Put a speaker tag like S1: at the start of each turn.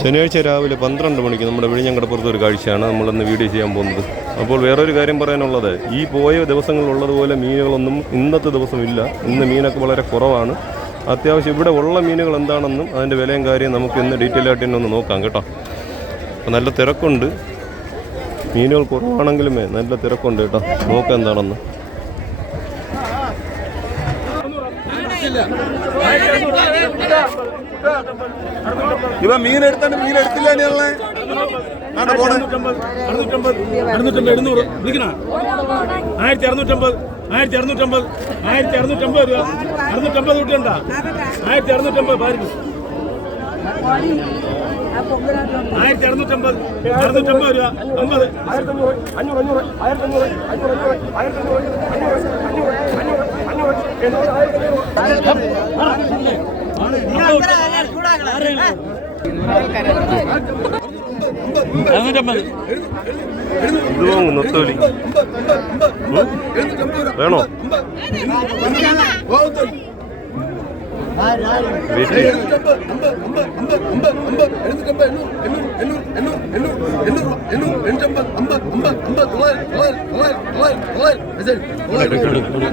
S1: ശനിയാഴ്ച രാവിലെ പന്ത്രണ്ട് മണിക്ക് നമ്മുടെ വിഴിഞ്ഞങ്കടപ്പുറത്ത് ഒരു കാഴ്ചയാണ് നമ്മളിന്ന് വീഡിയോ ചെയ്യാൻ പോകുന്നത്. അപ്പോൾ വേറൊരു കാര്യം പറയാനുള്ളത്. ഈ പോയ ദിവസങ്ങളിലുള്ളതുപോലെ മീനുകളൊന്നും ഇന്നത്തെ ദിവസം ഇല്ല. ഇന്ന് മീനൊക്കെ വളരെ കുറവാണ്. അത്യാവശ്യം ഇവിടെ ഉള്ള മീനുകൾ എന്താണെന്നും അതിന്റെ വിലയും കാര്യം നമുക്ക് ഇന്ന് ഡീറ്റെയിൽ ആയിട്ട് തന്നെ ഒന്ന് നോക്കാം കേട്ടോ. അപ്പോൾ നല്ല തിരക്കുണ്ട്. മീനുകൾ കുറവാണെങ്കിലുമേ നല്ല തിരക്കുണ്ട് കേട്ടോ. നോക്കാം എന്താണെന്ന്.
S2: ഇവ മീൻ എടുത്തോണ്ട് മീൻ എടുത്തില്ല ആയിരത്തി അറുന്നൂറ്റമ്പത് പോണേ.
S3: അറുന്നൂറ്റമ്പത് അറുന്നൂറ്റമ്പത് എഴുന്നൂറ് വിളിക്കണ? ആയിരത്തി അറുന്നൂറ്റമ്പത് ആയിരത്തി അറുന്നൂറ്റമ്പത് ആയിരത്തി അറുന്നൂറ്റമ്പത് രൂപ അറുന്നൂറ്റമ്പത് കുട്ടിയുണ്ടാ ആയിരത്തി അറുന്നൂറ്റമ്പത് പാരിക്കും ആയിരത്തി അറുന്നൂറ്റമ്പത് അറുന്നൂറ്റമ്പത് രൂപ അമ്പത് അറുന്നൂറ്റമ്പത്
S1: ഇത് വാങ്ങും നൊത്തോലി? വേണോ ചെയ്യ്.
S2: എണ്ണൂറ്